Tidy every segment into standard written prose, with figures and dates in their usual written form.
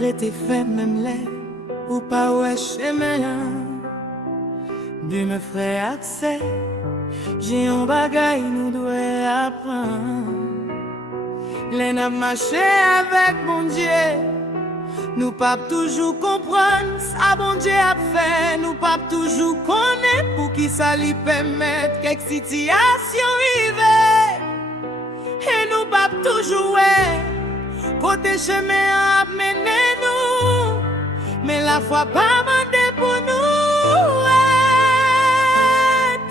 rete fait même les ou pas ouais chemin. Du me frère accès, j'ai un bagay nous doit apprendre. Les n'a marché avec bon Dieu, nous pas toujours comprendre ça bon Dieu a fait, nous pas toujours connaître pour qui ça lui permettre quelques situations arriver. Et nous pas toujours côté chemin a mené nous, mais la foi pas mandé pour nous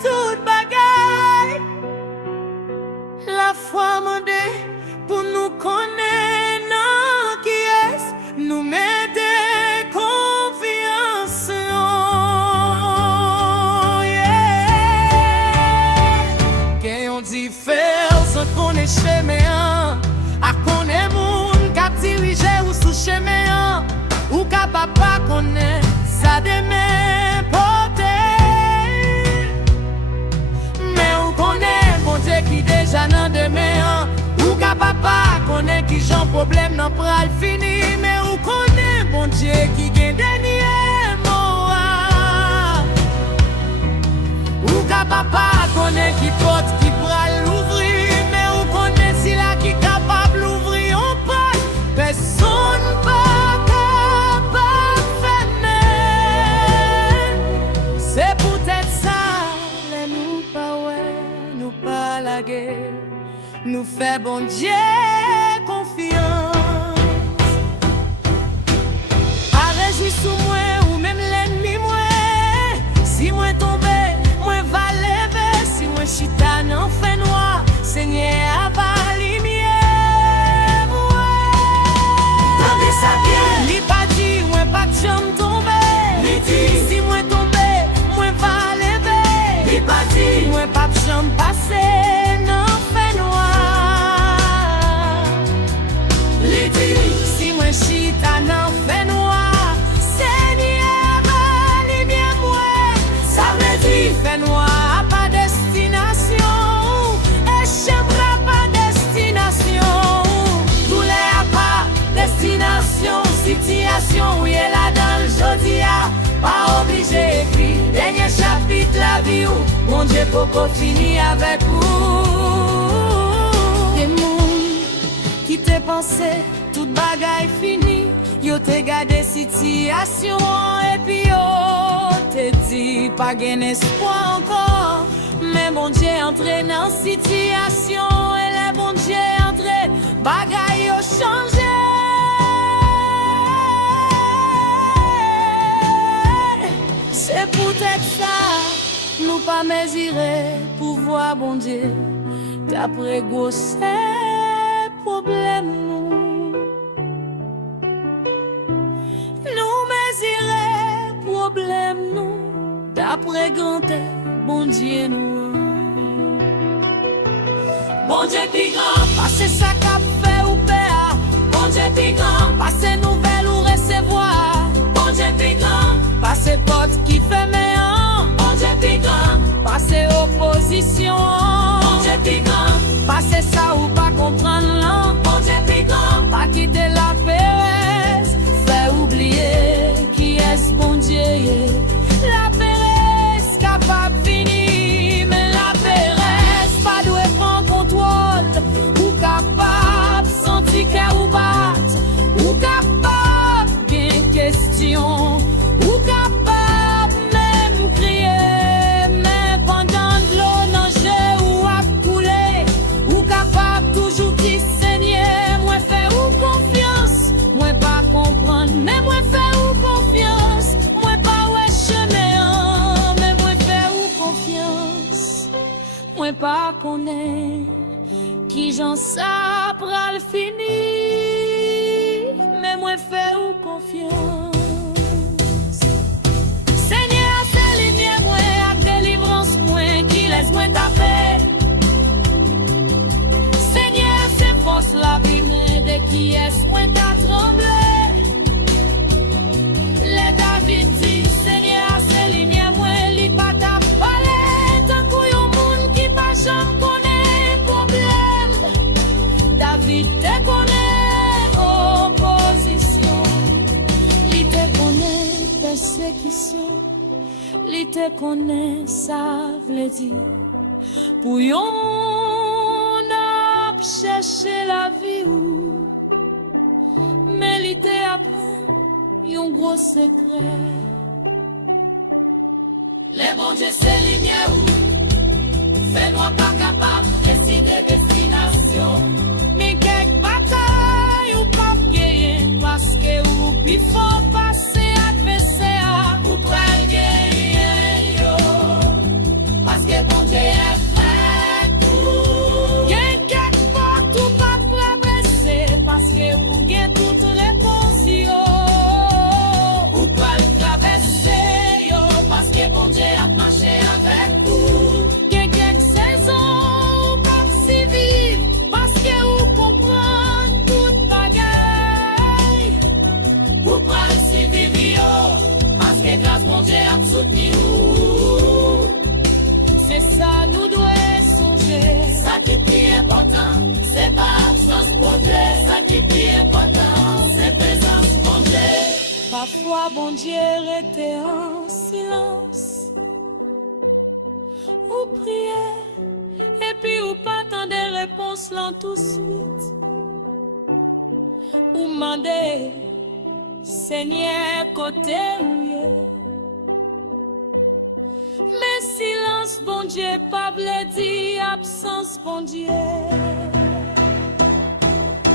toute bagaille. La foi mandé pour nous connaître non qui est nous mettre confiance en yeah. On dit faire sans qu'on est chemin à qu'on est moun cap diriger ou sous chemin ou cap pas connaît ça demain porter. Mais on connaît bon Dieu qui déjà dans demain ou cap pas connaît qui j'en problème non pral fini. Mais on connaît bon Dieu qui gagne dernier mot ou cap pas connaît qui porte qui pral l'ouvrir. Personne pas capable de faire. C'est peut-être ça, mais nous pas ouais, nous pas la guerre. Nous fait bon Dieu confiance. A réjouir sous moi ou même l'ennemi moi. Si moi tombé, moi va lever. Si moi chita n'en fait noir, Seigneur va lumière. Li pas dit, moi pas de jambe tomber. Si moi tomber, moi va lever. Li pas dit, moi pas de jambe passer, non fait noir. Li dit, si moi chita, non fait noir. Seigneur va lumière moi. Ça veut dire fait noir, pas destination. Et chambra pas destination. Tous les pas destination. Situation où il est là dans le jodia, pas obligé écrit. Dernier chapitre la vie où mon Dieu pourquoi fini avec vous. Des mondes qui te pensé toute bagaille fini, yo te gardé situation et puis yo te dit pas gain espoir encore. Mais mon Dieu entré dans situation et le bon Dieu entré bagaille yo changé. C'est peut-être ça, nous pas mesurer pouvoir bon Dieu. D'après gros c'est problème nous. Nous mesurer problème nous. D'après grand bon Dieu nous. Bon Dieu plus grand, passez ça qu'a fait ou père. Bon Dieu plus grand, passez nouvelle ou recevoir. Bon Dieu plus grand. Passez porte qui fait méant, bon Dieu plus grand. Passez opposition, bon Dieu plus grand. Passez ça ou pas comprendre l'an, bon Dieu plus grand. Pas quitter la péresse, fait oublier qui est bon Dieu. La péresse capable fini, mais la péresse pas doué prendre contrôle. Ou capable sentir qu'elle ou battre, ou capable bien question. Ou capable même crier, mais pendant de l'eau nager ou à couler. Ou capable toujours dire Seigneur, moi fais ou confiance. Moi pas comprendre, mais moi fais ou confiance. Moi pas ouais chemin, mais moi fais ou confiance. Moi pas connaître qui j'en sais pral fini, mais moi fais ou confiance. Laisse-moi taper. Seigneur, c'est force la vie de qui est-ce moi t'as tremblé. Les David dit, Seigneur, c'est lumière moi, li pas ta parler. Tant qu'il y a un monde qui pas jamais connaît problème. David te connaît opposition. te connais, ça veut dire. Pour yon ap chercher la vie ou mériter après yon gros secret. Les bons dieux c'est lumière ou fais-nous pas capable décider destination. Mais quelques batailles ou pas gagner parce que ou puis faut passer adversaire ou pral gagner yo. Parce que bon Dieu est prêt tout. Gen quelque porte ou pas traverser parce que ou gen toute réponse yo. Ou pral traverser yo parce que bon Dieu a marché avec vous. Gen quelques saisons ou pas si vivre parce que ou comprend toute bagaille. Ou pral si vivre yo parce que grâce bon Dieu a soutenu vous. C'est ça nous devons songer. Ça qui est plus important, c'est pas absence bon Dieu. Ça qui est plus important, c'est présence bon Dieu. Parfois bon Dieu était en silence. Ou prier et puis ou pas attendre des réponses là tout de suite. Ou demander Seigneur côté mieux. Mais silence, bon Dieu, pas vle dire absence, bon Dieu.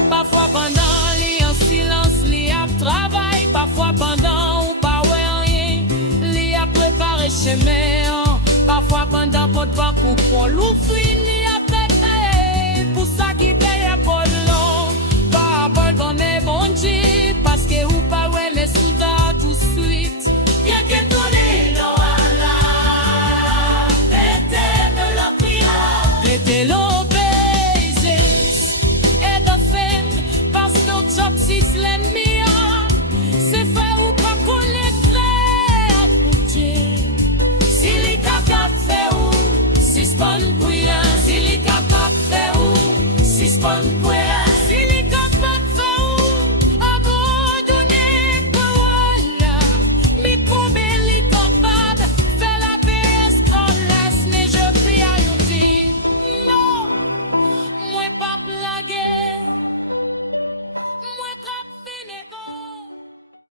Parfois pendant li en silence, li a travail. Parfois pendant ou pas ouais rien, li a préparé chemin. Parfois pendant pot pas pour l'ouvrir, li